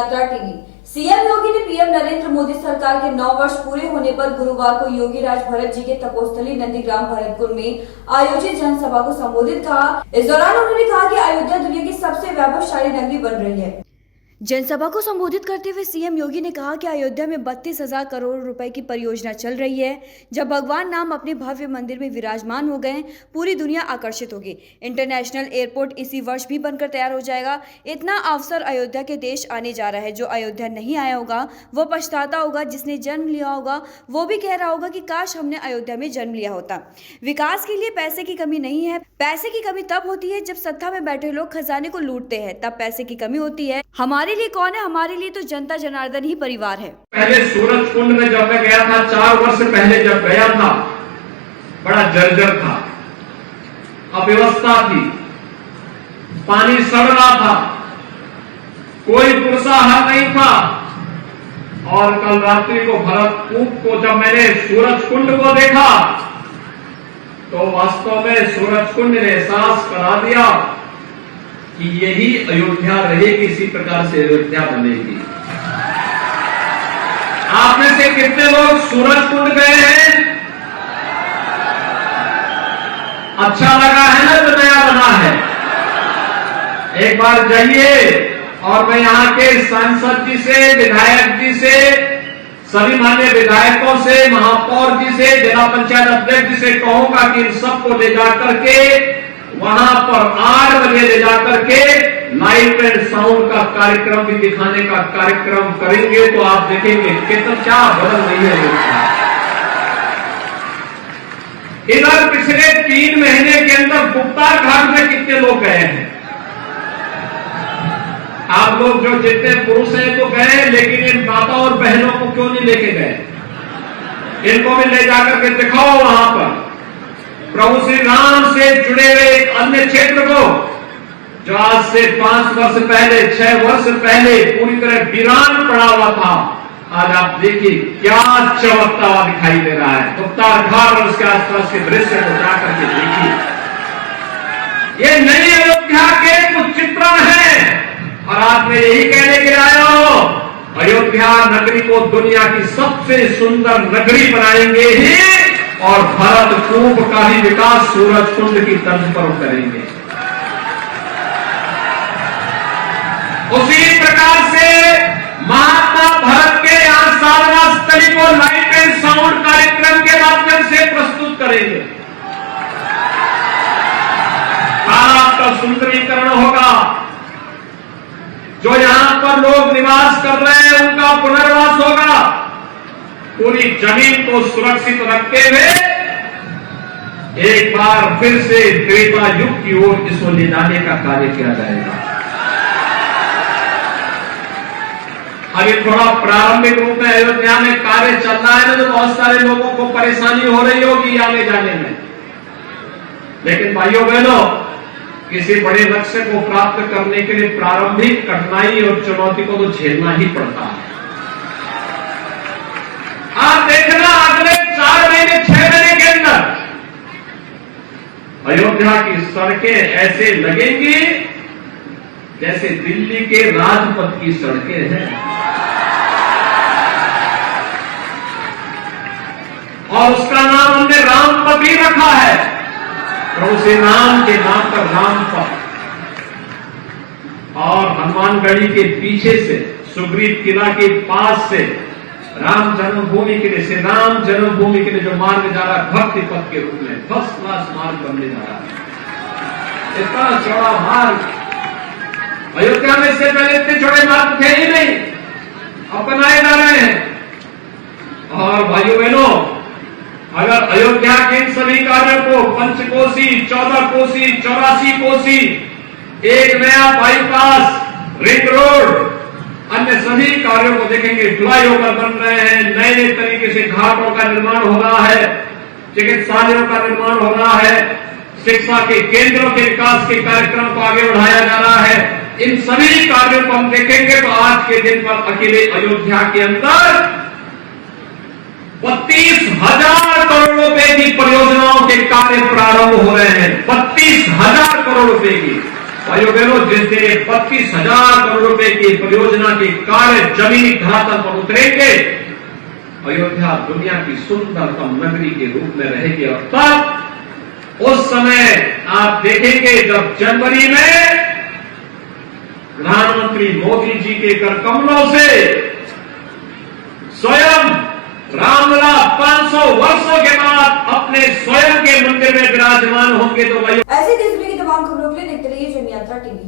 यात्रा TV. CM योगी ने PM Narendra Modi सरकार के 9 वर्ष पूरे होने पर गुरुवार को योगी राज भरत जी के तपोस्थली नंदीग्राम भरतपुर में आयोजित जनसभा को संबोधित कहा। इस दौरान उन्होंने कहा कि अयोध्या दुनिया की सबसे वैभवशाली नगरी बन रही है। जनसभा को संबोधित करते हुए सीएम योगी ने कहा कि अयोध्या में 32,000 करोड़ रुपए की परियोजना चल रही है। जब भगवान राम अपने भव्य मंदिर में विराजमान हो गए, पूरी दुनिया आकर्षित होगी। इंटरनेशनल एयरपोर्ट इसी वर्ष भी बनकर तैयार हो जाएगा। इतना अवसर अयोध्या के देश आने जा रहा है। जो अयोध्या नहीं आया होगा वो पछताता होगा, जिसने जन्म लिया होगा वो भी कह रहा होगा कि काश हमने अयोध्या में जन्म लिया होता। विकास के लिए पैसे की कमी नहीं है। पैसे की कमी तब होती है जब सत्ता में बैठे लोग खजाने को लूटते हैं, तब पैसे की कमी होती है। हमारे लिए कौन है? हमारे लिए तो जनता जनार्दन ही परिवार है। पहले सूरज कुंड में जब मैं गया था, 4 वर्ष पहले जब गया था, बड़ा जर्जर था, अव्यवस्था थी, पानी सड़ रहा था, कोई पुरसा हल नहीं था। और कल रात्रि को भरतपुर को जब मैंने सूरज कुंड को देखा तो वास्तव में सूरज कुंड ने एहसास करा दिया कि यही अयोध्या रहेगी, इसी प्रकार से अयोध्या बनेगी। आप में से कितने लोग सूरज कुंड गए हैं? अच्छा लगा है ना? जो नया बना है, एक बार जाइए। और मैं यहाँ के सांसद जी से, विधायक जी से, सभी मान्य विधायकों से, महापौर जी से, जिला पंचायत अध्यक्ष जी से कहूंगा कि इन सबको ले जाकर के वहां पर 8 बजे ले जाकर के लाइट एंड साउंड का कार्यक्रम भी दिखाने का कार्यक्रम करेंगे, तो आप देखेंगे कितना क्या बदल रही है। इधर पिछले 3 महीने के अंदर गुप्ता घाट में कितने लोग गए हैं? आप लोग जो जितने पुरुष हैं तो गए, लेकिन इन माता और बहनों को क्यों नहीं लेके गए? इनको भी ले जाकर के दिखाओ वहां पर प्रभु श्री राम से जुड़े हुए एक अन्य क्षेत्र को, जो आज से 5 वर्ष पहले, 6 वर्ष पहले पूरी तरह वीरान पड़ा हुआ था। आज आप देखिए क्या चमकता हुआ दिखाई दे रहा है। गुप्ता घाट और उसके आसपास के दृश्य को जाकर के देखिए। ये नई अयोध्या के कुछ चित्रण है। और आज मैं यही कहने के लिए आया हूं, अयोध्या नगरी को दुनिया की सबसे सुंदर नगरी बनाएंगे ही, और भरतपुर का भी विकास सूरज कुंड की तर्ज पर करेंगे। उसी प्रकार से महात्मा भरत के यहाँ सारना स्थली को लाइट एंड साउंड कार्यक्रम के माध्यम से प्रस्तुत करेंगे। आपका सुंदरीकरण होगा। जो यहां पर लोग निवास कर रहे हैं उनका पुनर्वास होगा। पूरी जमीन को सुरक्षित रखते हुए एक बार फिर से त्रेता युग की ओर इसको ले जाने का कार्य किया जाएगा। अभी थोड़ा प्रारंभिक रूप में अयोध्या में कार्य चल रहा है ना, तो बहुत सारे लोगों को परेशानी हो रही होगी आने जाने में। लेकिन भाइयों बहनों, किसी बड़े लक्ष्य को प्राप्त करने के लिए प्रारंभिक कठिनाई और चुनौती को तो झेलना ही पड़ता है। आप देखना अगले 4 महीने 6 महीने के अंदर अयोध्या की सड़कें ऐसे लगेंगी जैसे दिल्ली के राजपथ की सड़कें हैं। और उसका नाम हमने रामपथ ही रखा है। प्रभु श्री राम के नाम पर रामपथ। और हनुमानगढ़ी के पीछे से, सुग्रीव किला के पास से राम जन्मभूमि के लिए, श्री राम जन्मभूमि के लिए जो मार्ग जा रहा है, भक्ति पथ के रूप में फर्स्ट क्लास मार्ग बनने जा रहा है। इतना चौड़ा मार्ग अयोध्या में इससे पहले इतने चौड़े मार्ग थे ही नहीं, अब बनाए जा रहे हैं। और भाइयों बहनों, अगर अयोध्या के इन सभी कार्यों को पंचकोसी, 14 कोसी, 84 कोसी, एक नया बाईपास, रिंग रोड, अन्य सभी कार्यों को देखेंगे। फ्लाईओवर बन रहे हैं, नए नए तरीके से घाटों का निर्माण हो रहा है, चिकित्सालयों का निर्माण हो रहा है, शिक्षा के केंद्रों के विकास के कार्यक्रम को आगे बढ़ाया जा रहा है। इन सभी कार्यों को हम देखेंगे तो आज के दिन पर अकेले अयोध्या के अंदर 32,000 करोड़ रुपए की परियोजनाओं के कार्य प्रारंभ हो रहे हैं। 32,000 करोड़ रुपए की। भाइयों बहनों, जिस दिन 32,000 करोड़ रुपए की परियोजना के कार्य जमीनी धरातल पर उतरेंगे, अयोध्या दुनिया की सुंदरतम नगरी के रूप में रहेगी। और तब उस समय आप देखेंगे जब जनवरी में प्रधानमंत्री मोदी जी के कर कमलों से स्वयं रामलला 500 वर्षों के बाद अपने स्वयं के मंदिर में विराजमान होंगे। तो भाई ऐसे देश दुनिया की तमाम खबरों के लिए देखते रहिए जनयात्रा टीवी।